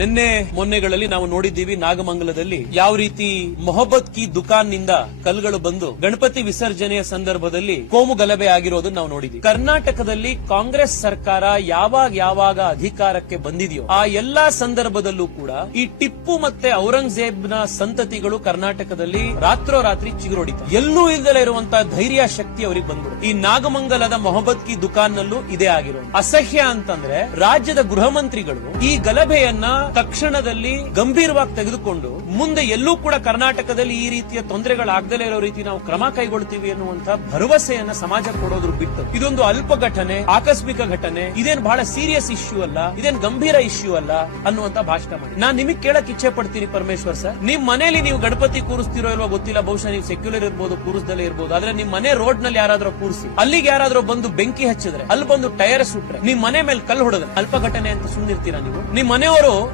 ನಿನ್ನೆ ಮೊನ್ನೆಗಳಲ್ಲಿ ನಾವು ನೋಡಿದ್ದೀವಿ ನಾಗಮಂಗಲದಲ್ಲಿ ಯಾವ ರೀತಿ ಮೊಹಬ್ಬತ್ ಕಿ ದುಕಾನ್ ನಿಂದ ಕಲ್ಗಳು ಬಂದು ಗಣಪತಿ ವಿಸರ್ಜನೆಯ ಸಂದರ್ಭದಲ್ಲಿ ಕೋಮು ಗಲಭೆ ಆಗಿರೋದನ್ನ ನಾವು ನೋಡಿದ್ದೀವಿ. ಕರ್ನಾಟಕದಲ್ಲಿ ಕಾಂಗ್ರೆಸ್ ಸರ್ಕಾರ ಯಾವಾಗ ಅಧಿಕಾರಕ್ಕೆ ಬಂದಿದೆಯೋ ಆ ಎಲ್ಲಾ ಸಂದರ್ಭದಲ್ಲೂ ಕೂಡ ಈ ಟಿಪ್ಪು ಮತ್ತೆ ಔರಂಗಜೇಬ್ನ ಸಂತತಿಗಳು ಕರ್ನಾಟಕದಲ್ಲಿ ರಾತ್ರೋರಾತ್ರಿ ಚಿಗುರೊಡಿತಾರೆ. ಎಲ್ಲೂ ಇಲ್ಲದೆ ಇರುವಂತಹ ಧೈರ್ಯ ಶಕ್ತಿ ಅವರಿಗೆ ಬಂದ್ಬಿಡು. ಈ ನಾಗಮಂಗಲದ ಮೊಹಬ್ಬತ್ ಕಿ ದುಕಾನ್ ನಲ್ಲೂ ಇದೇ ಆಗಿರೋದು. ಅಸಹ್ಯ ಅಂತಂದ್ರೆ ರಾಜ್ಯದ ಗೃಹ ಮಂತ್ರಿಗಳು ಈ ಗಲಭೆಯನ್ನ ತಕ್ಷಣದಲ್ಲಿ ಗಂಭೀರವಾಗಿ ತೆಗೆದುಕೊಂಡು ಮುಂದೆ ಎಲ್ಲೂ ಕೂಡ ಕರ್ನಾಟಕದಲ್ಲಿ ಈ ರೀತಿಯ ತೊಂದರೆಗಳಾಗದಲೇ ಇರೋ ರೀತಿ ನಾವು ಕ್ರಮ ಕೈಗೊಳ್ತೀವಿ ಅನ್ನುವಂತ ಭರವಸೆಯನ್ನ ಸಮಾಜ ಕೊಡೋದ್ರ ಬಿಟ್ಟು ಇದೊಂದು ಅಲ್ಪ ಘಟನೆ, ಆಕಸ್ಮಿಕ ಘಟನೆ, ಇದೇನು ಬಹಳ ಸೀರಿಯಸ್ ಇಶ್ಯೂ ಅಲ್ಲ, ಇದೇನು ಗಂಭೀರ ಇಶ್ಯೂ ಅಲ್ಲ ಅನ್ನುವಂತ ಭಾಷಣ ಮಾಡಿ. ನಾನ್ ನಿಮಗೆ ಕೇಳಕ್ ಇಚ್ಛೆ ಪಡ್ತೀನಿ ಪರಮೇಶ್ವರ್ ಸರ್, ನಿಮ್ ಮನೇಲಿ ನೀವು ಗಣಪತಿ ಕೂರಿಸ್ತಿರೋ ಇಲ್ವಾ ಗೊತ್ತಿಲ್ಲ, ಬಹುಶಃ ನೀವು ಸೆಕ್ಯುಲರ್ ಇರ್ಬೋದು, ಕೂರಿಸ್ದಲ್ಲೇ ಇರ್ಬೋದು. ಆದ್ರೆ ನಿಮ್ ಮನೆ ರೋಡ್ ನಲ್ಲಿ ಯಾರಾದ್ರೂ ಕೂರಿಸಿ ಅಲ್ಲಿಗೆ ಯಾರಾದ್ರೂ ಬಂದು ಬೆಂಕಿ ಹಚ್ಚಿದ್ರೆ, ಅಲ್ಲಿ ಬಂದು ಟೈರ್ ಸುಟ್ರೆ, ನಿಮ್ ಮನೆ ಮೇಲೆ ಕಲ್ಲು ಹೊಡೆದ್ರೆ ಅಲ್ಪ ಘಟನೆ ಅಂತ ಸುಮ್ಮನಿರ್ತೀರಾ ನೀವು? ನಿಮ್ ಮನೆಯವರು